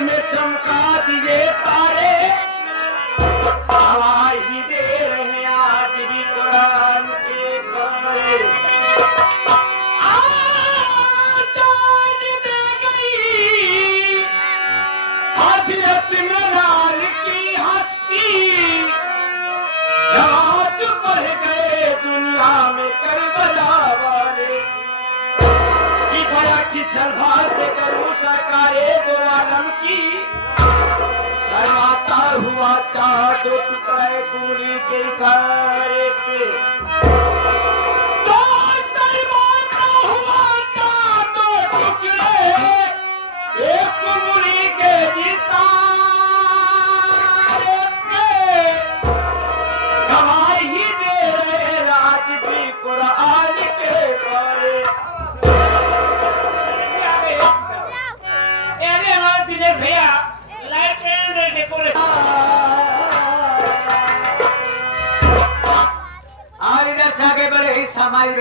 में चमका दिए तारे, आवाज़ दे रहे आज भी कुरान के पारे। जान दे गई हाजरत में लाल की हस्ती, नवाज बढ़ गए दुनिया में करबला वाले की बया की सलवार से करूं सरकारे दो आलम की, शर्माता हुआ चार दो टुकड़े कुंगली के इशारे पे, तो शर्माता हुआ चार दो टुकड़े एक कुंगली के इशारे पे, गवाही दे रहे आज भी कुरान के बारे। भैया लाइट एंड डेकोरेशन और इधर से आगे बढ़े ही हमारी